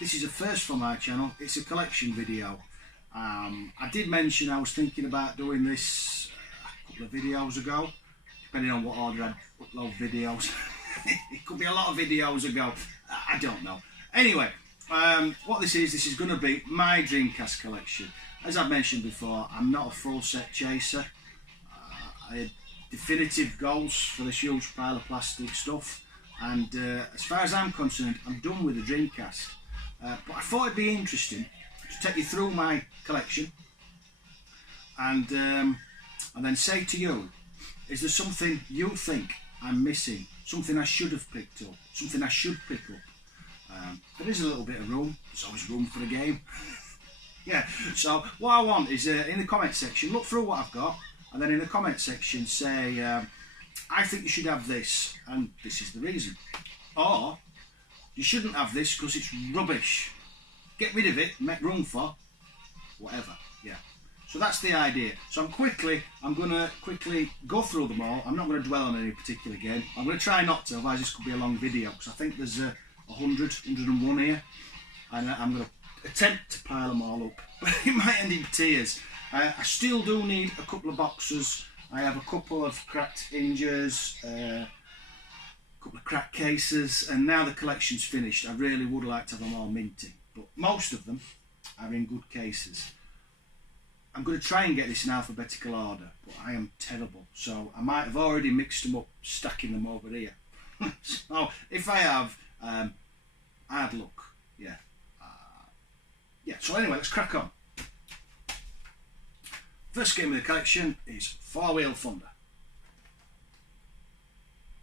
this is a first for my channel. It's a collection video. I did mention I was thinking about doing this a couple of videos ago, depending on what order I'd upload videos. It could be a lot of videos ago, I don't know. Anyway, what this is going to be my Dreamcast collection. As I've mentioned before, I'm not a full set chaser. I had definitive goals for this huge pile of plastic stuff, and as far as I'm concerned, I'm done with the Dreamcast. But I thought it'd be interesting to take you through my collection and then say to you, is there something you think I'm missing, something I should have picked up, something I should pick up? There is a little bit of room, there's always room for a game. Yeah, so what I want is in the comment section, look through what I've got, and then in the comment section say, I think you should have this, and this is the reason. Or, you shouldn't have this because it's rubbish. Get rid of it, make room for whatever. Yeah. So that's the idea. So I'm going to quickly go through them all. I'm not going to dwell on any particular game. I'm going to try not to, otherwise this could be a long video, because I think there's 101 here, and I'm going to attempt to pile them all up. But it might end in tears. I still do need a couple of boxes. I have a couple of cracked hinges, a couple of cracked cases, and now the collection's finished, I really would like to have them all minty. But most of them are in good cases. I'm going to try and get this in alphabetical order, but I am terrible. So I might have already mixed them up, stacking them over here. So if I have, hard luck. Yeah. Yeah, so anyway, let's crack on. First game of the collection is Four Wheel Thunder.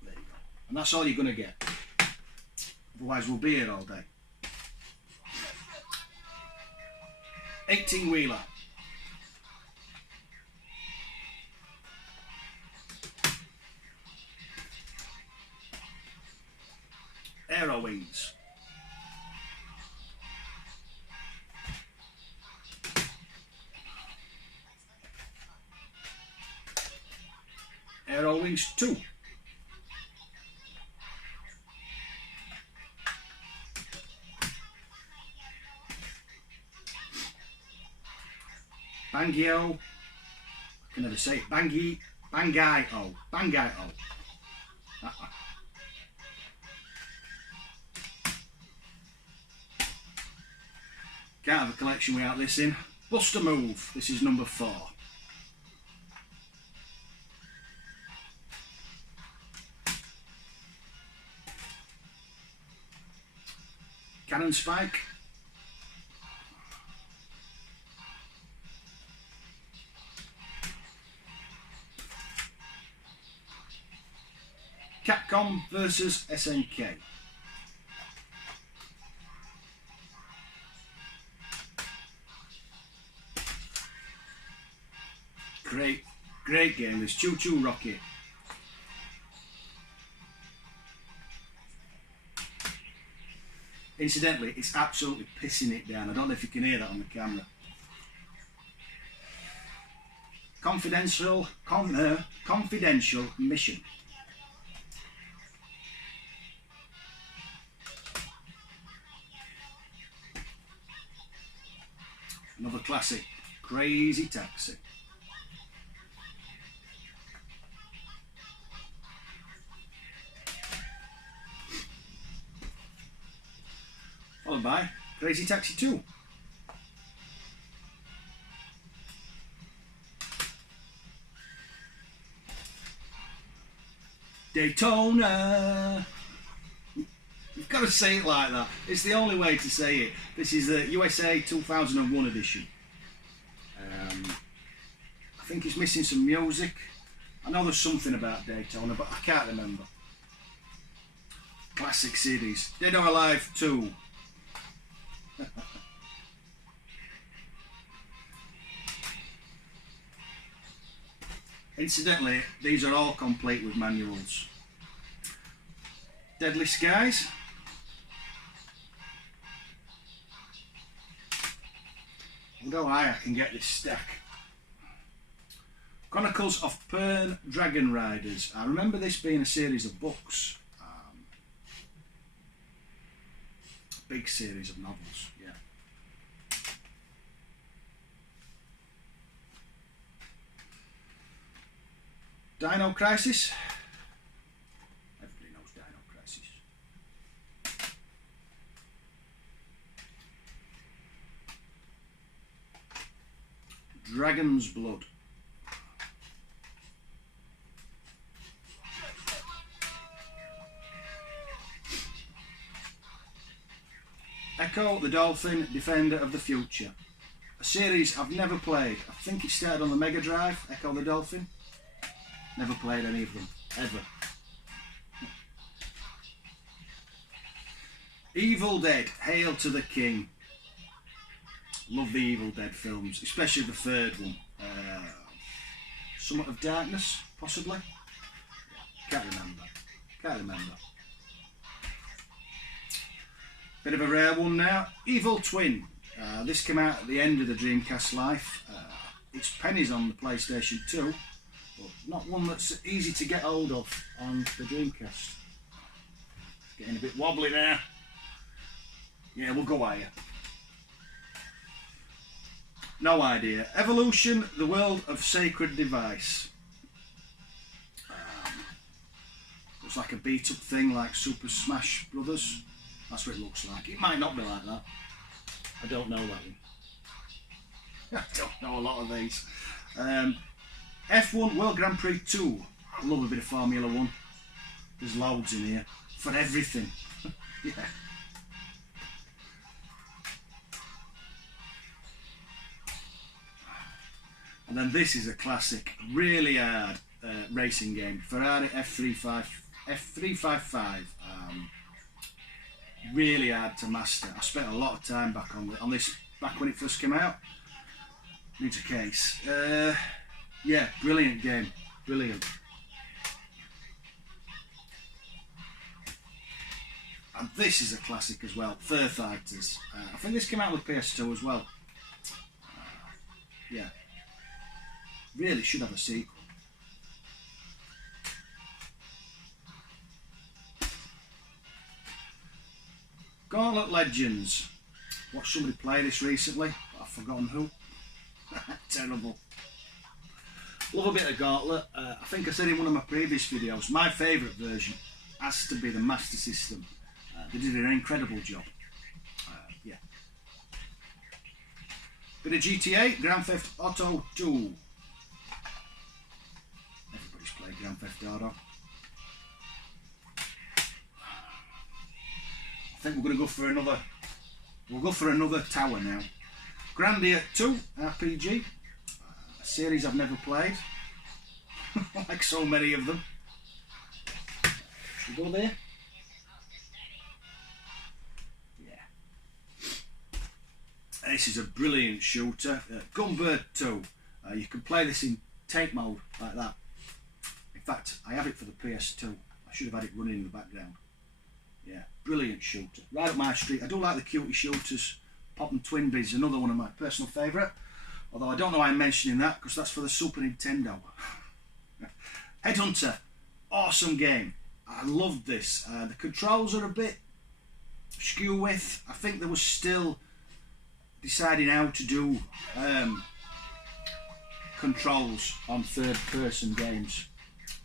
There you go. And that's all you're going to get. Otherwise we'll be here all day. 18-wheeler. Aero Wings. Aero Wings 2. Bangio, I can never say it, Bangai-O. Can't have a collection without this in. Buster Move, this is number 4. Cannon Spike. Capcom versus SNK. Great game, this Choo Choo Rocket. Incidentally, it's absolutely pissing it down. I don't know if you can hear that on the camera. Confidential Mission. Another classic, Crazy Taxi. Followed by Crazy Taxi 2. Daytona. You've got to say it like that. It's the only way to say it. This is the USA 2001 edition. I think it's missing some music. I know there's something about Daytona, but I can't remember. Classic CDs. Dead or Alive 2. Incidentally, these are all complete with manuals. Deadly Skies. We'll go high, I can get this stack. Chronicles of Pern Dragon Riders. I remember this being a series of books. big series of novels, yeah. Dino Crisis. Everybody knows Dino Crisis. Dragon's Blood. Echo the Dolphin, Defender of the Future. A series I've never played. I think it started on the Mega Drive, Echo the Dolphin. Never played any of them, ever. Evil Dead, Hail to the King. Love the Evil Dead films, especially the third one. Somewhat of Darkness, possibly. Can't remember. Bit of a rare one now. Evil Twin. This came out at the end of the Dreamcast life. It's pennies on the PlayStation 2, but not one that's easy to get hold of on the Dreamcast. Getting a bit wobbly there. Yeah, we'll go higher. No idea. Evolution, the World of Sacred Device. Looks like a beat-up thing like Super Smash Brothers. That's what it looks like. It might not be like that. I don't know that one. I don't know a lot of these. F1 World Grand Prix 2. I love a bit of Formula 1. There's loads in here. For everything. Yeah. And then this is a classic, really hard racing game. Ferrari F355. Really hard to master. I spent a lot of time back on this back when it first came out. Needs a case. Yeah, brilliant game. Brilliant. And this is a classic as well. Fur Fighters. I think this came out with PS2 as well. Yeah. Really should have a sequel. Gauntlet Legends. Watched somebody play this recently, but I've forgotten who. Terrible. Love a bit of Gauntlet. I think I said in one of my previous videos, my favourite version has to be the Master System. They did an incredible job. Yeah. Bit of GTA, Grand Theft Auto 2. Everybody's played Grand Theft Auto. I think we're going to go for another. We'll go for another tower now. Grandia 2 RPG, a series I've never played, like so many of them. Should we go there? Yeah. This is a brilliant shooter. Gunbird 2. You can play this in tape mode like that. In fact, I have it for the PS2. I should have had it running in the background. Yeah, brilliant shooter. Right up my street. I do like the cutie shooters. Pop and Twinbee is another one of my personal favourite. Although I don't know why I'm mentioning that, because that's for the Super Nintendo. Headhunter. Awesome game. I loved this. The controls are a bit skew with. I think they were still deciding how to do controls on third-person games.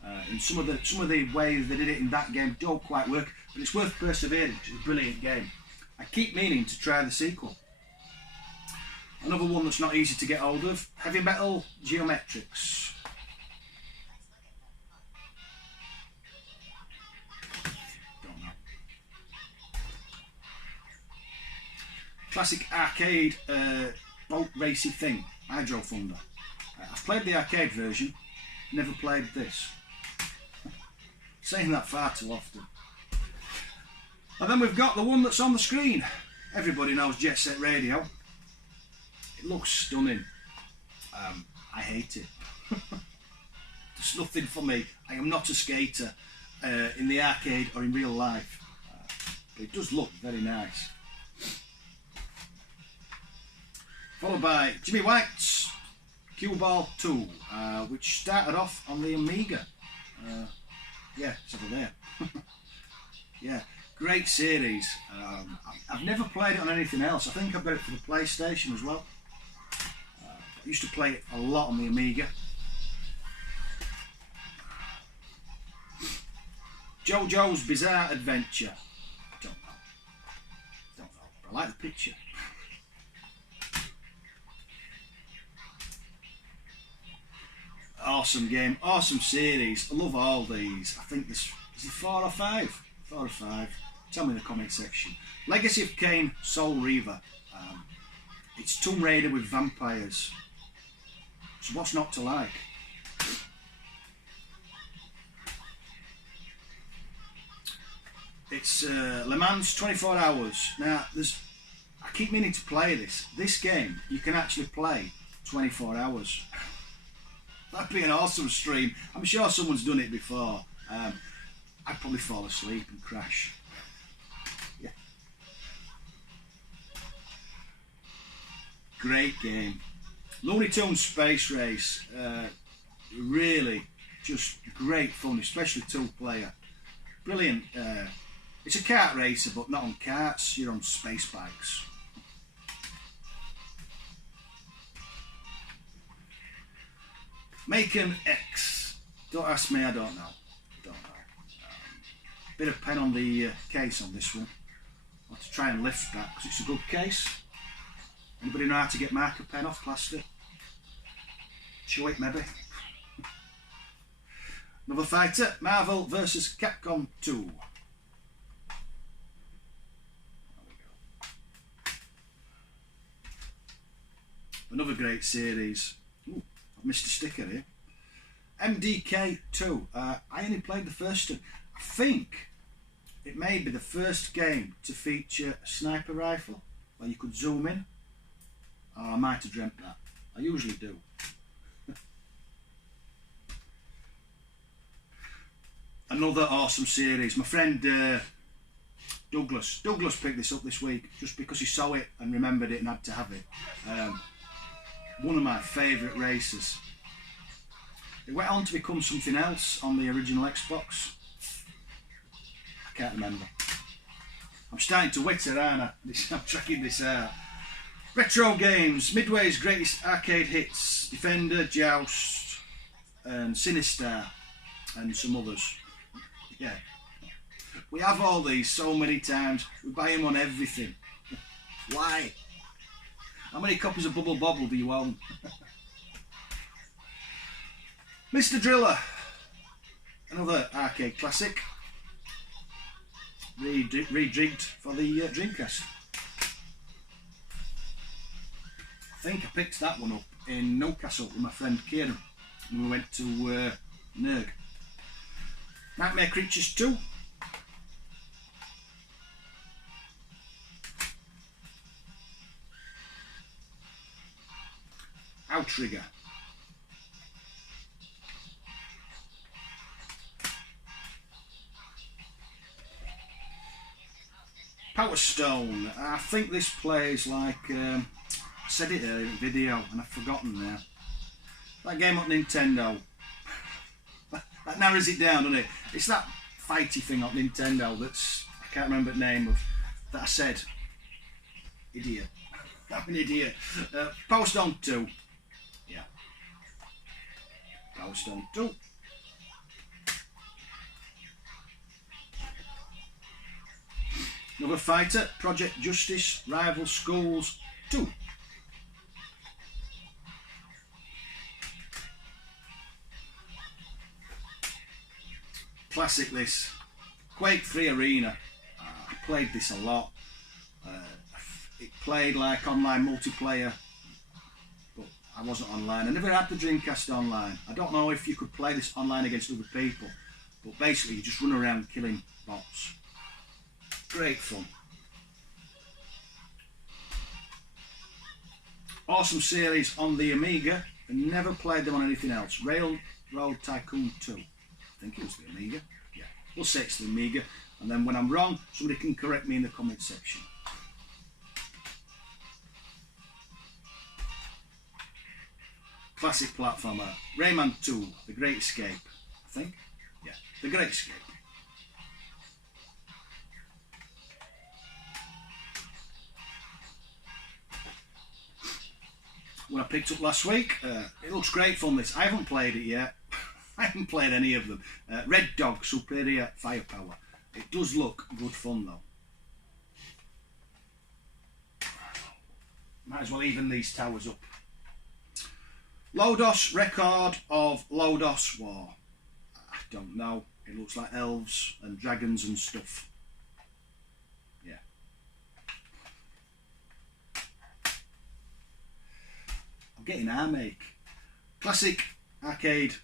And some of the ways they did it in that game don't quite work, but it's worth persevering. It's a brilliant game. I keep meaning to try the sequel. Another one that's not easy to get hold of, Heavy Metal Geometrics. Don't know. Classic arcade boat racy thing, Hydro Thunder. I've played the arcade version, never played this. Saying that far too often. And then we've got the one that's on the screen. Everybody knows Jet Set Radio. It looks stunning. I hate it. There's nothing for me. I am not a skater in the arcade or in real life. But it does look very nice. Followed by Jimmy White's Cue Ball 2, which started off on the Amiga. Yeah, it's over there. Yeah. Great series. I've never played it on anything else. I think I've got it for the PlayStation as well. I used to play it a lot on the Amiga. JoJo's Bizarre Adventure. I don't know. But I like the picture. Awesome game, awesome series. I love all these. I think there's is it 4 or 5? 4 or 5. Tell me in the comment section. Legacy of Kain, Soul Reaver. It's Tomb Raider with vampires. So what's not to like? It's Le Mans 24 Hours. Now, I keep meaning to play this. This game, you can actually play 24 hours. That'd be an awesome stream. I'm sure someone's done it before. I'd probably fall asleep and crash. Yeah. Great game. Looney Tunes Space Race. Really just great fun, especially 2-player. Brilliant. It's a kart racer, but not on karts. You're on space bikes. Macon X. Don't ask me, I don't know. Bit of pen on the case on this one. I'll have to try and lift that because it's a good case. Anybody know how to get marker pen off plastic? Chew it maybe. Another fighter, Marvel vs Capcom 2. Another great series. Ooh, I've missed a sticker here. MDK2. I only played the first two. I think it may be the first game to feature a sniper rifle where you could zoom in. Oh, I might have dreamt that. I usually do. Another awesome series. My friend Douglas picked this up this week just because he saw it and remembered it and had to have it. One of my favourite races. It went on to become something else on the original Xbox. I can't remember. I'm starting to witter, aren't I? I'm tracking this out. Retro games, Midway's greatest arcade hits, Defender, Joust, and Sinistar, and some others. Yeah. We have all these so many times. We buy them on everything. Why? How many copies of Bubble Bobble do you own? Mr. Driller. Another arcade classic. Redrigged for the Dreamcast. I think I picked that one up in Newcastle with my friend Kieran. And we went to Nerg. Nightmare Creatures 2. Outrigger. Power Stone. I think this plays like I said it earlier in the video and I've forgotten now. That game on Nintendo. That narrows it down, doesn't it? It's that fighty thing on Nintendo that's I can't remember the name of that I said. Idiot. I'm an idiot. Power Stone 2. Yeah. Power Stone 2. Another fighter, Project Justice, Rival Schools 2. Classic this. Quake 3 Arena. I played this a lot. It played like online multiplayer, but I wasn't online. I never had the Dreamcast online. I don't know if you could play this online against other people, but basically you just run around killing bots. Great fun. Awesome series on the Amiga. I never played them on anything else. Railroad Tycoon 2. I think it was the Amiga. Yeah, we'll say it's the Amiga. And then when I'm wrong, somebody can correct me in the comment section. Classic platformer. Rayman 2. The Great Escape. I think. Yeah, The Great Escape. one I picked up last week. It looks great fun, this. I haven't played it yet. I haven't played any of them. Red Dog Superior Firepower. It does look good fun though. Might as well even these towers up. Lodos Record of Lodos War. I don't know. It looks like elves and dragons and stuff. Yeah. I'm getting our make. Classic arcade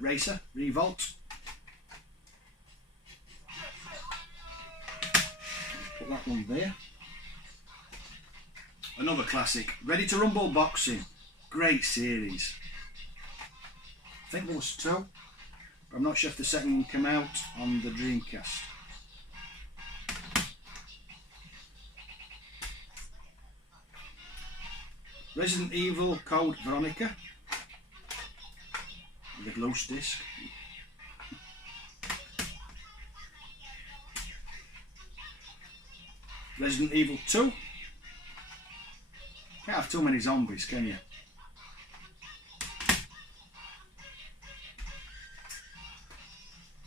racer, Revolt. Put that one there. Another classic, Ready to Rumble Boxing. Great series. I think there was 2, but I'm not sure if the second one came out on the Dreamcast. Resident Evil Code Veronica. The loose disc. Resident Evil 2. Can't have too many zombies, can you?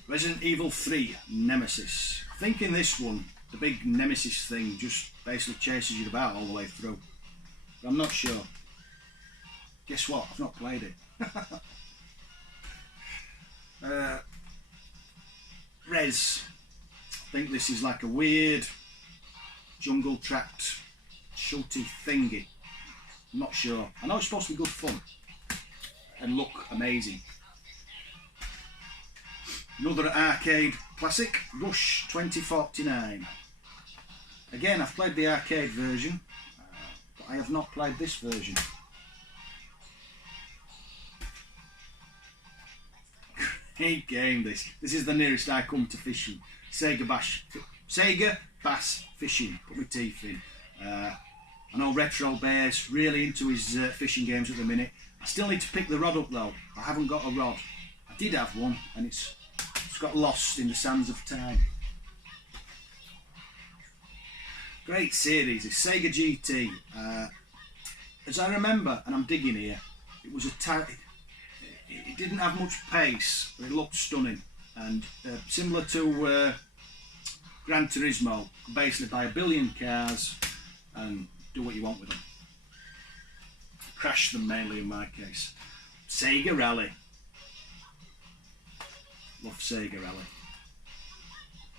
Resident Evil 3 Nemesis. I think in this one, the big Nemesis thing just basically chases you about all the way through. But I'm not sure. Guess what? I've not played it. Rez. I think this is like a weird jungle tracked shooty thingy. I'm not sure. I know it's supposed to be good fun and look amazing. Another arcade classic, Rush 2049. Again, I've played the arcade version, but I have not played this version. Great game, this. This is the nearest I come to fishing. Sega Bass Fishing. Put my teeth in. I know Retro Bear's really into his fishing games at the minute. I still need to pick the rod up though. I haven't got a rod. I did have one and it's got lost in the sands of time. Great series. It's Sega GT. As I remember, and I'm digging here, it was it didn't have much pace, but it looked stunning. And similar to Gran Turismo, basically buy a billion cars and do what you want with them. Crash them mainly in my case. Sega Rally. Love Sega Rally.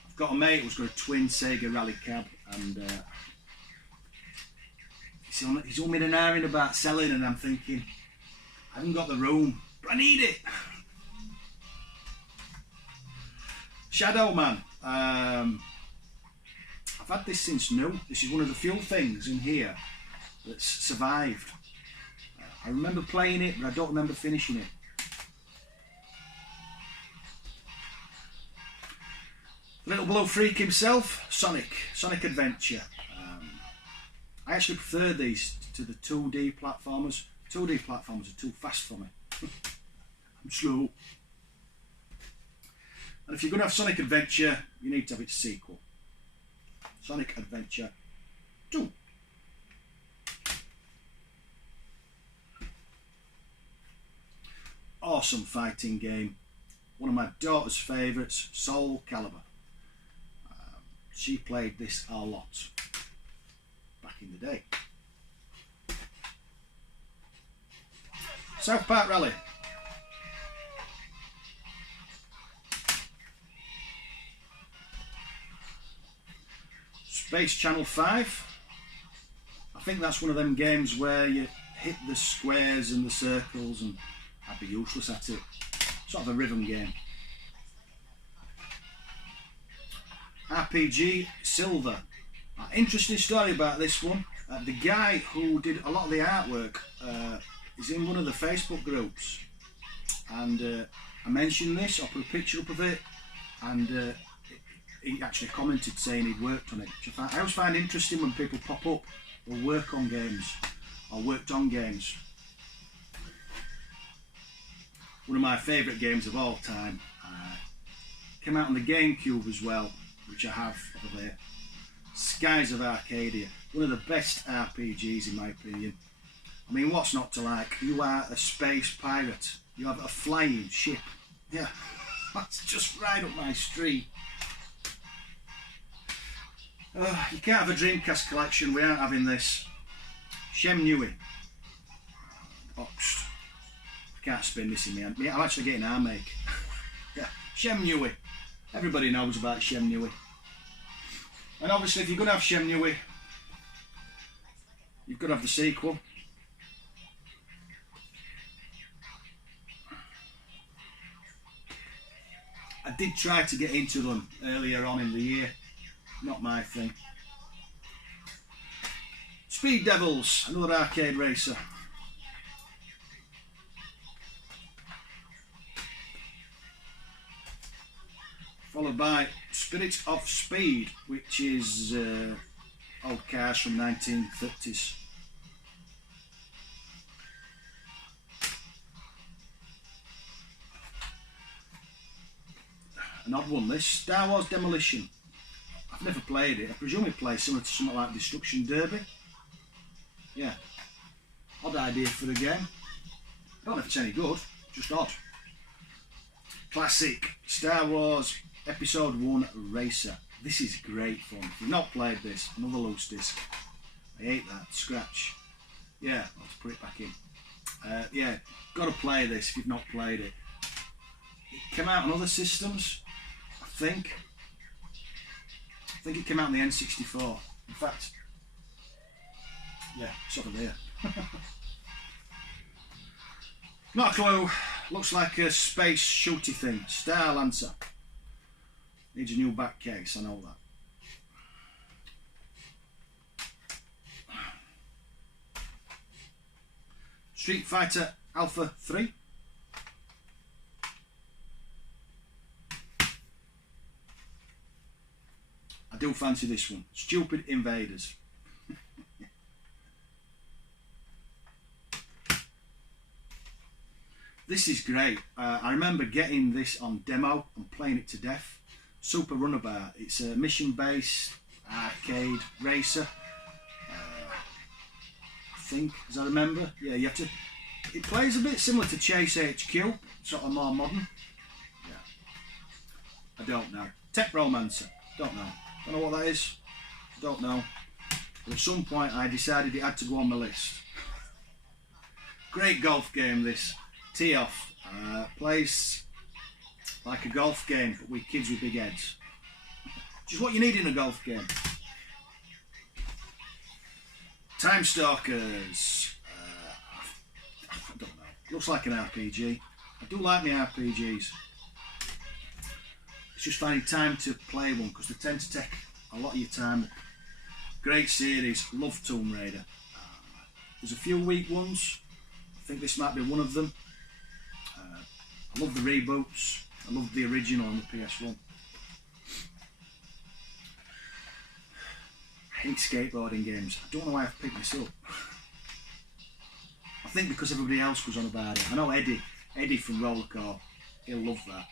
I've got a mate who's got a twin Sega Rally cab and he's umming and ahhing about selling, and I'm thinking, I haven't got the room, but I need it. Shadow Man. I've had this since new. This is one of the few things in here that's survived. I remember playing it, but I don't remember finishing it. Little Blue Freak himself, Sonic Adventure. I actually prefer these to the 2D platformers. 2D platformers are too fast for me. I'm slow. And if you're going to have Sonic Adventure, you need to have its sequel. Sonic Adventure 2. Awesome fighting game. One of my daughter's favourites, Soul Calibur. She played this a lot back in the day. South Park Rally. Space Channel 5. I think that's one of them games where you hit the squares and the circles, and I'd be useless at it. Sort of a rhythm game. RPG Silver. Interesting story about this one. The guy who did a lot of the artwork is in one of the Facebook groups, and I mentioned this, I put a picture up of it, and he actually commented saying he'd worked on it, which I always find interesting when people pop up or work on games or worked on games. One of my favourite games of all time. Came out on the GameCube as well, which I have over there. Skies of Arcadia. One of the best RPGs in my opinion. I mean, what's not to like? You are a space pirate. You have a flying ship. Yeah, that's just right up my street. You can't have a Dreamcast collection without having this. Shem Nui. Boxed. I can't spin this in my hand. I'm actually getting arm ache. Yeah, Shem Nui. Everybody knows about Shem Nui. And obviously if you're going to have Shem Nui, you've got to have the sequel. I did try to get into them earlier on in the year. Not my thing. Speed Devils, another arcade racer. Followed by Spirit of Speed, which is old cars from 1930s. An odd one, this. Star Wars Demolition. I've never played it. I presume it plays similar to something like Destruction Derby. Yeah. Odd idea for the game. I don't know if it's any good, just odd. Classic Star Wars Episode 1 Racer. This is great fun. If you've not played this, another loose disc. I hate that. Scratch. Yeah, let's put it back in. Yeah, got to play this if you've not played it. It came out on other systems, I think. I think it came out on the N64. In fact, yeah, it's over there. Not a clue. Looks like a space shooty thing. Star Lancer. Needs a new back case, I know that. Street Fighter Alpha 3. I do fancy this one. Stupid Invaders. This is great. I remember getting this on demo and playing it to death. Super Runabout. It's a mission-based arcade racer. I think, as I remember. Yeah, you have to. It plays a bit similar to Chase HQ, sort of more modern. Yeah. I don't know. Tech Romancer. Don't know. Don't know what that is. Don't know. But at some point I decided it had to go on my list. Great golf game this. Tee off. Plays like a golf game but with kids with big heads. Which is what you need in a golf game. Time Stalkers. I don't know. Looks like an RPG. I do like my RPGs. It's just finding time to play one because they tend to take a lot of your time. Great series. Love Tomb Raider. There's a few weak ones. I think this might be one of them. I love the reboots. I love the original on the PS1. I hate skateboarding games. I don't know why I've picked this up. I think because everybody else was on about it. I know Eddie from Rollercore, he'll love that.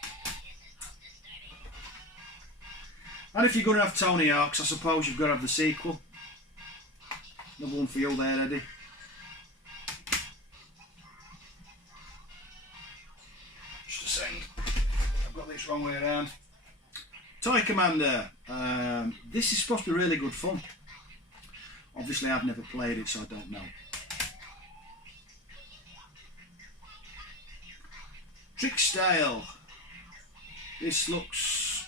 And if you're going to have Tony Hawk's, I suppose you've got to have the sequel. Another one for you there, Eddie. Just a second. I've got this wrong way around. Toy Commander. This is supposed to be really good fun. Obviously I've never played it, so I don't know. Trick Style. This looks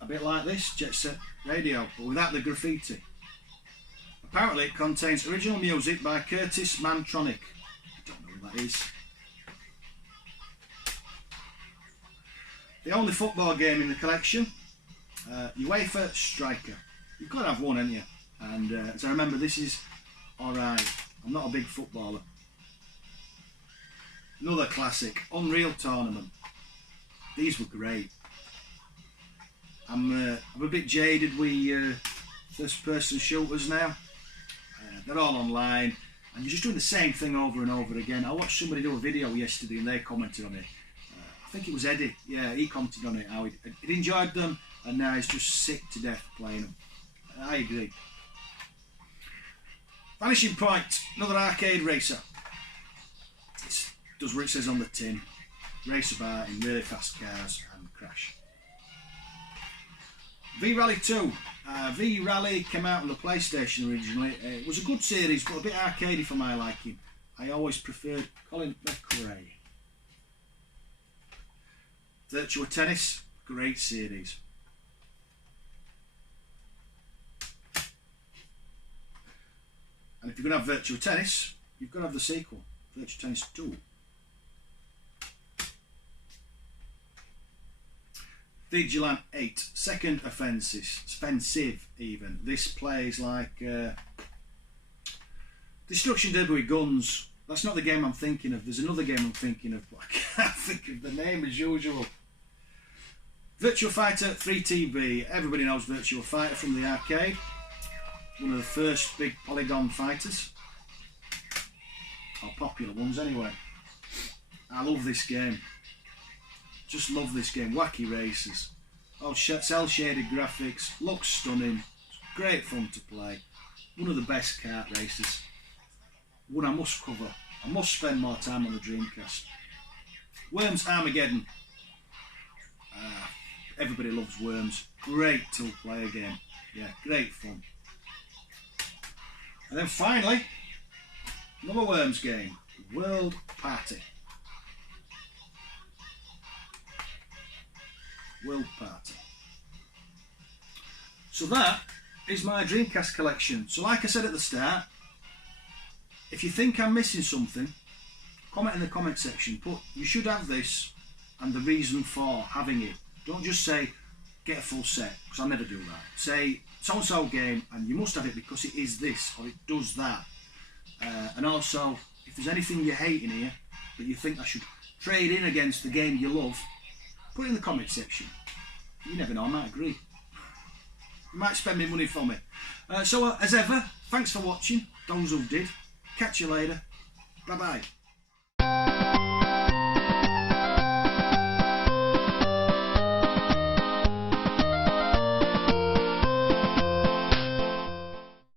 a bit like this, Jet Set Radio, but without the graffiti. Apparently it contains original music by Curtis Mantronic. I don't know who that is. The only football game in the collection, UEFA Striker. You've got to have one, haven't you? And as I remember, this is alright. I'm not a big footballer. Another classic, Unreal Tournament. These were great. I'm a bit jaded with first-person shooters now. They're all online, and you're just doing the same thing over and over again. I watched somebody do a video yesterday, and they commented on it. I think it was Eddie. Yeah, he commented on it. How he enjoyed them, and now he's just sick to death playing them. I agree. Vanishing Point, another arcade racer. does what it says on the tin, race about in really fast cars and crash. V-Rally 2. V-Rally came out on the PlayStation originally. It was a good series, but a bit arcadey for my liking. I always preferred Colin McRae. Virtua Tennis, great series. And if you're going to have Virtua Tennis, you've got to have the sequel, Virtua Tennis 2. Vigilant 8, Second Offensive even. This plays like Destruction Derby with guns. That's not the game I'm thinking of. There's another game I'm thinking of, but I can't think of the name as usual. Virtua Fighter 3TV. Everybody knows Virtua Fighter from the arcade. One of the first big polygon fighters. Or popular ones anyway. I love this game. Just love this game. Wacky races. Oh, cell shaded graphics. Looks stunning. Great fun to play. One of the best kart races. One I must cover. I must spend more time on the Dreamcast. Worms Armageddon. Everybody loves Worms. Great two-player game. Yeah, great fun. And then finally, another Worms game. World Party. World Party. So that is my Dreamcast collection. So like I said at the start, if you think I'm missing something, comment in the comment section. Put you should have this and the reason for having it. Don't just say get a full set, because I'll never do that. Say so-and-so game and you must have it because it is this or it does that. And also, if there's anything you hate in here that you think I should trade in against the game you love, put it in the comment section. You never know, I might agree. You might spend me money for me. So as ever, thanks for watching, those who did. Catch you later. Bye bye.